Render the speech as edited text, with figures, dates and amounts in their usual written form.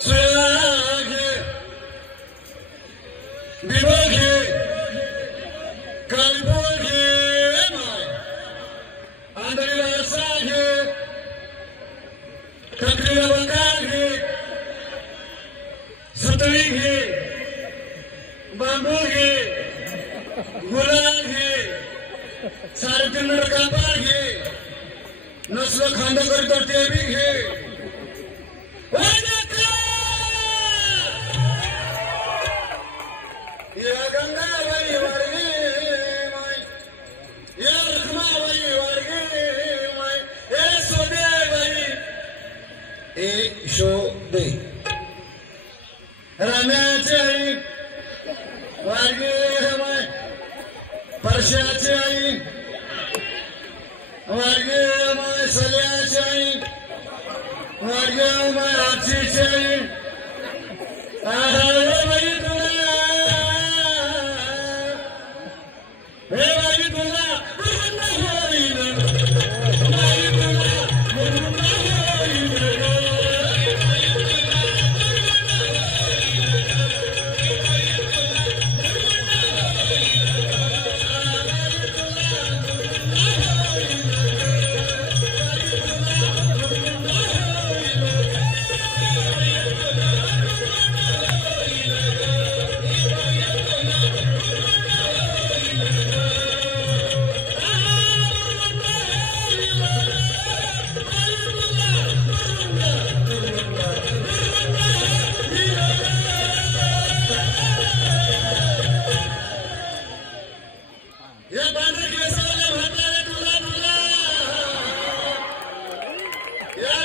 सुयाघे दिवघे कालबोघे आंधळीला साघे ककरीला वकाघे सुतळी घे बांबू घे गुलाल घे साडेतीन कापा घे नसलं खांदा करतो ते बी घे या गंगाबाई वारगे माय या रखमाबाई वारगे माय ए सोदेबाई ए शोदे रम्याची आई वारगे माय परशाची आई वारगे माय सल्याची आई वारगे माय आजीची आई बाई तुला हे बाई तुला या